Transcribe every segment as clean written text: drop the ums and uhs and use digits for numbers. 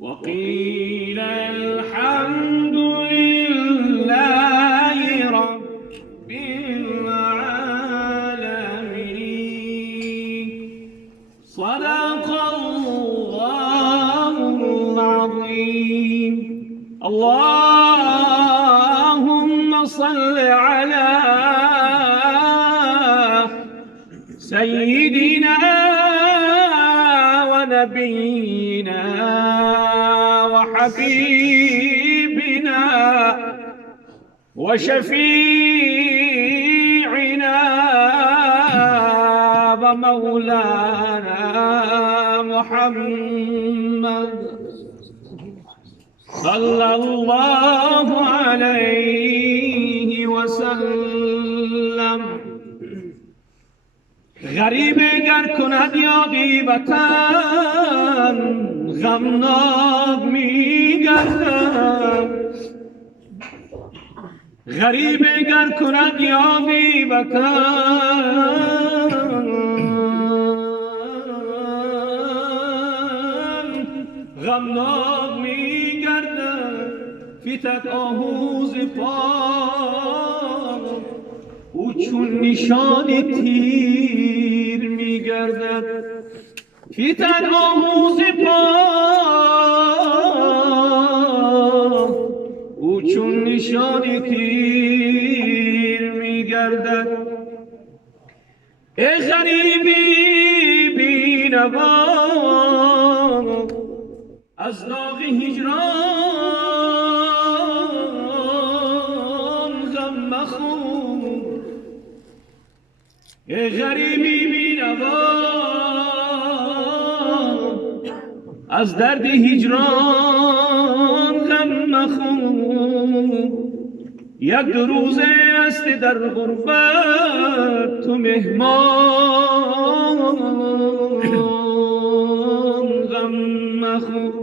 وقيل الحمد لله رب العالمين. صدق الله العظيم. اللهم صل على سيدنا ونبينا وحبيبنا وشفيعنا ومولانا محمد صلى الله عليه وسلم. غریب گر کند یادی وطن، غمناک میگردم. غریب گر کند یادی وطن، غمناک میگردم. فیتت آهوز پا، او چون نشان تیر میگردد. فیتت آهوز پا، او چون نشان تیر میگردد. ای غریبی بینوا از داغ هجران غم مخور. ای غریبی بینوا از درد هجران غم مخور. یک دو روزه است در غربت تو مهمان، غم مخور.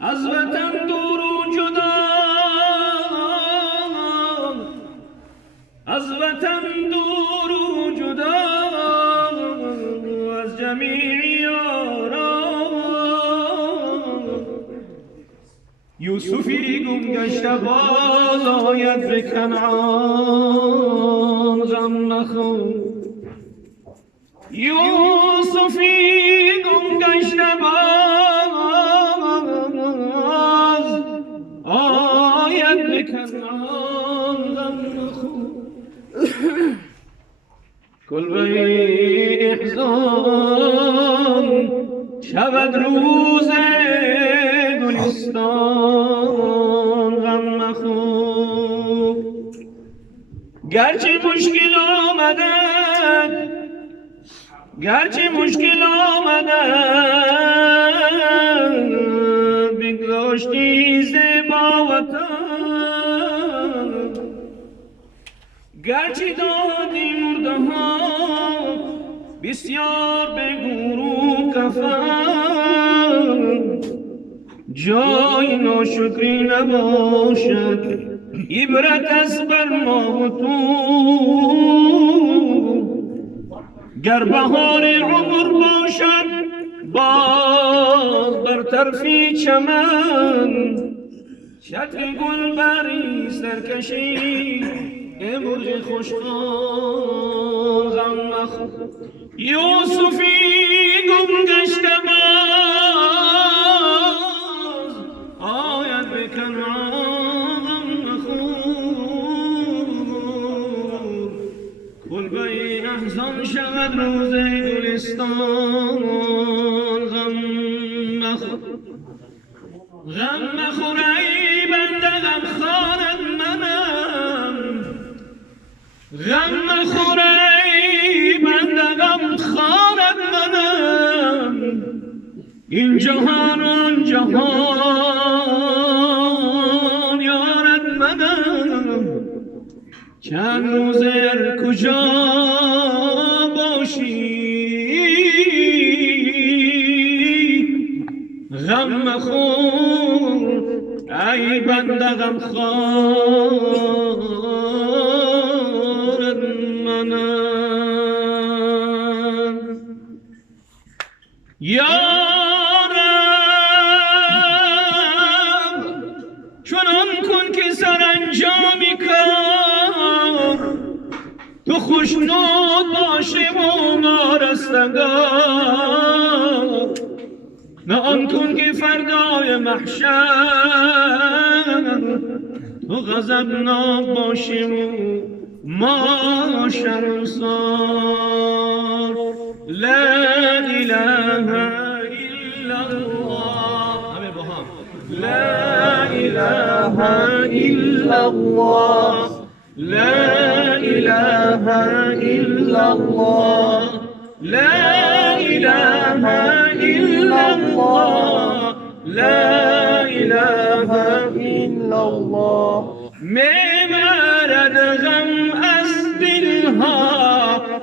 از وطن دور و جدا، از وطن دور و جدا، از جمیع یاران. یوسفی گم گشته باز آید به کنعان، غم مخور. یوسفی گم گشته باز آید به کنعان، غم مخور. کلبه احزان شود روز گلستان، غم مخور. گرچه مشکل آمدد، گرچه مشکل آمدد، بگذاشتی زیبا وطن. گرچه دادی مرده ها بسیار به گور و کفن، جای ناشکری نباشد عبرت است بر ما و تو. گر بهار عمر باشد باز بر طرفی چمن، شطر گل بری سرکشی ای مرغ خوشخوان، غم مخور. یوسفی گم گشته باز آید به کنعان، غم مخور. کلبه احزان شود روز گلستان، غم مخور. غم مخور ای بنده غم خانت منم، غم مخور ای بنده غم خانت منم. این جهان آن جهان یارت منم. چند روز هر کجا باشی غم مخور ای بنده غم خانت منم. یا رب خوشنود باشیم و ما رستگار، نه آن کن که فردای محشر تو غضبناک باشیم و ما شرمسار. لا اله الا الله، همه با هم. لا اله الا الله، لا اله الا الله، لا اله الا الله، لا اله الا الله. میبرد غم از دلها،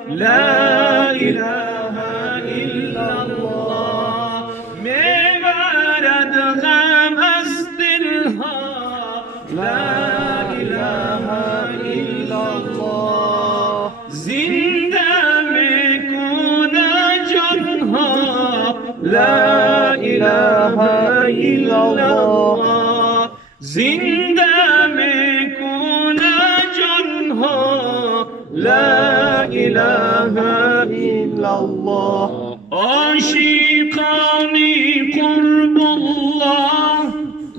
لا اله الا الله. میبرد غم از دلها، لا اله الا الله. زنده میکنه جانها، لا اله الا الله. زنده میکنه جانها، لا اله الا الله. عاشقانی قرب الله،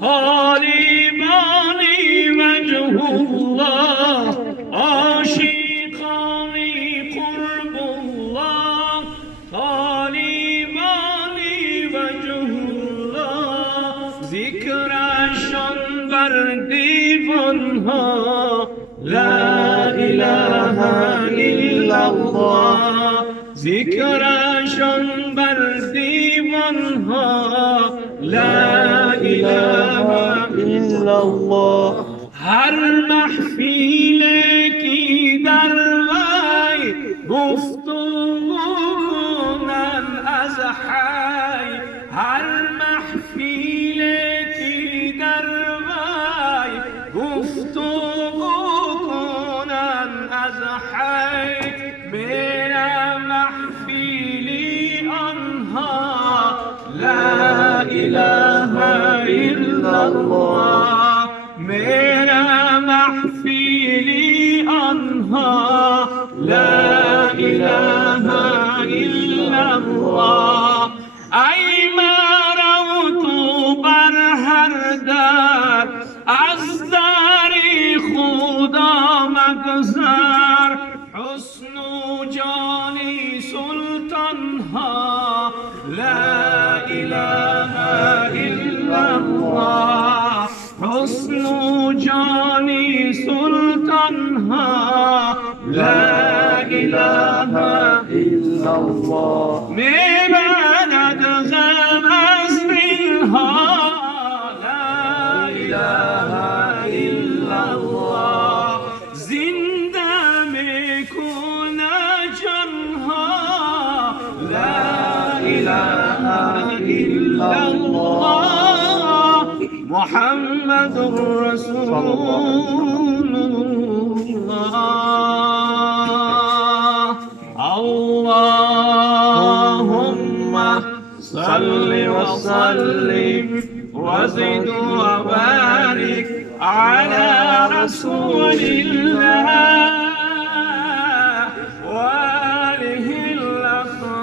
طالبانی وجه الله. عاشقانی قرب الله، طالبانی وجه الله. ذکرشان بر دیوانها، لا اله الا الله. ذکرشان بر دیوانها، لا اله الا الله. هر محفیل کی در وی گفتگو کنن از حی، هر محفیل کی در وی گفتگو کنن از حی. میره محفیلی آنها، لا اله الا الله. میره محفیلی آنها، لا اله الا الله. ای مرو تو بر هر در، از در خدا مگذر. حسن و جانی سلطان ها، لا اله الا الله. حسن و جانی سلطان ها، لا اله الا الله. میبرد غم از دلها، لا اله الا الله. زنده میکنه جانها، لا اله الا الله. محمد رسول الله. اللهم صل وسلم وزد وبارك على رسول الله وآله الأطهار.